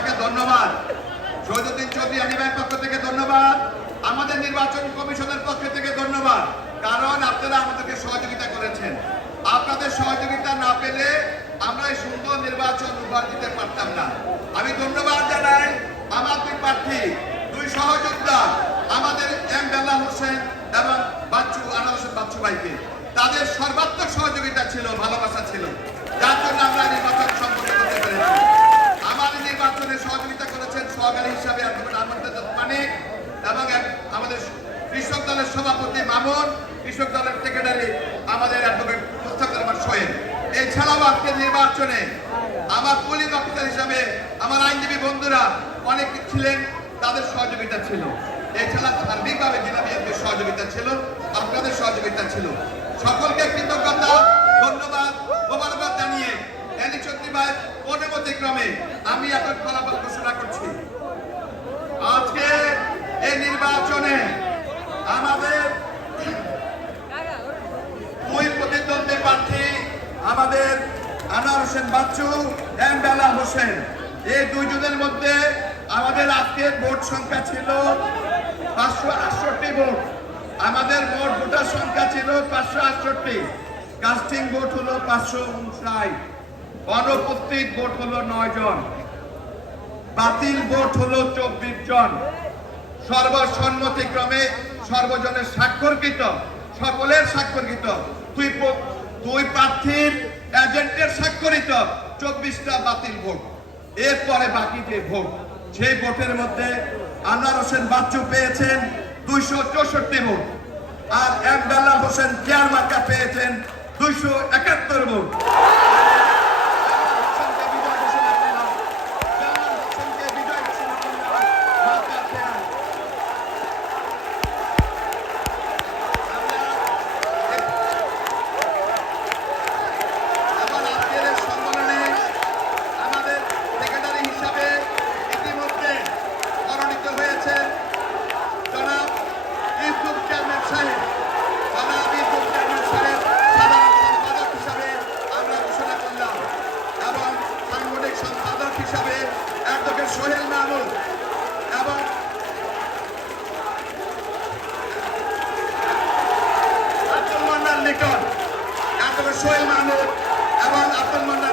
সবাইকে ধন্যবাদ। শহীদুদ্দিন চৌধুরী আনিবাইয়ের পক্ষ থেকে ধন্যবাদ। আমাদের নির্বাচন কমিশনের পক্ষ থেকে ধন্যবাদ। কারণ আপনারা আমাদেরকে সহযোগিতা করেছেন। আপনাদের সহযোগিতা না পেলে আমরা এই সুন্দর নির্বাচন উপহার দিতে পারতাম না। আমি ধন্যবাদ জানাই আমার দুই প্রার্থী, দুই সহযোদ্ধা, আমাদের এম বেল্লা হোসেন এবং বাচ্চু আনার হোসেন বাচ্চু ভাইকে। তাদের সর্বাত্মক সহযোগিতা ছিল, ভালোবাসা ছিল যার জন্য আমরা নির্বাচন সম্পন্ন করতে পেরেছি আমার এই নির্বাচনে সহযোগিতা করেছেন সহকারী হিসাবে অ্যাডভোকেট আহমদ মানিক এবং এক- আমাদের কৃষক দলের সভাপতি মামুন, কৃষক দলের সেক্রেটারি আমাদের সোহেল। এছাড়াও আজকে নির্বাচনে আমার পুলিশ অফিসার হিসাবে আমার আইনজীবী বন্ধুরা অনেক ছিলেন, তাদের সহযোগিতা ছিল। এছাড়া সার্বিকভাবে জেলা বিএনপির সহযোগিতা ছিল, আপনাদের সহযোগিতা ছিল। সকলকে কৃতজ্ঞতা ধন্যবাদ মোবারকবাদ জানিয়ে এনি চৌধুরী ভাই অনুমতি ক্রমে আমি এখন ফলাফল ঘোষণা করছি আজকে এই নির্বাচনে আমাদের দুই প্রতিদ্বন্দ্বী প্রার্থী আমাদের আনোয়ার হোসেন বাচ্চু এম বেলাল হোসেন। এই দুইজনের মধ্যে আমাদের আজকের ভোট সংখ্যা ছিল পাঁচশো আটষট্টি ভোট। আমাদের মোট ভোটার সংখ্যা ছিল পাঁচশো আটষট্টি। কাস্টিং ভোট হলো পাঁচশো উনষাট। অনুপস্থিত ভোট হলো নয় জন। বাতিল ভোট হলো চব্বিশ জন। সর্বসম্মতিক্রমে সর্বজনের স্বাক্ষরকৃত, সকলের স্বাক্ষরকৃত দুই দুই প্রার্থীর স্বাক্ষরিত চব্বিশটা বাতিল ভোট। এরপরে বাকি যে ভোট, সেই ভোটের মধ্যে আনোয়ার হোসেন বাচ্চু পেয়েছেন দুইশো চৌষট্টি ভোট আর এম বেলাল হোসেন চেয়ার মার্কা পেয়েছেন দুইশো একাত্তর ভোট। সোহেল মাহমুদ এবং আব্দুল মান্নান লিটন। সোহেল মাহমুদ এবং আব্দুল মান্নান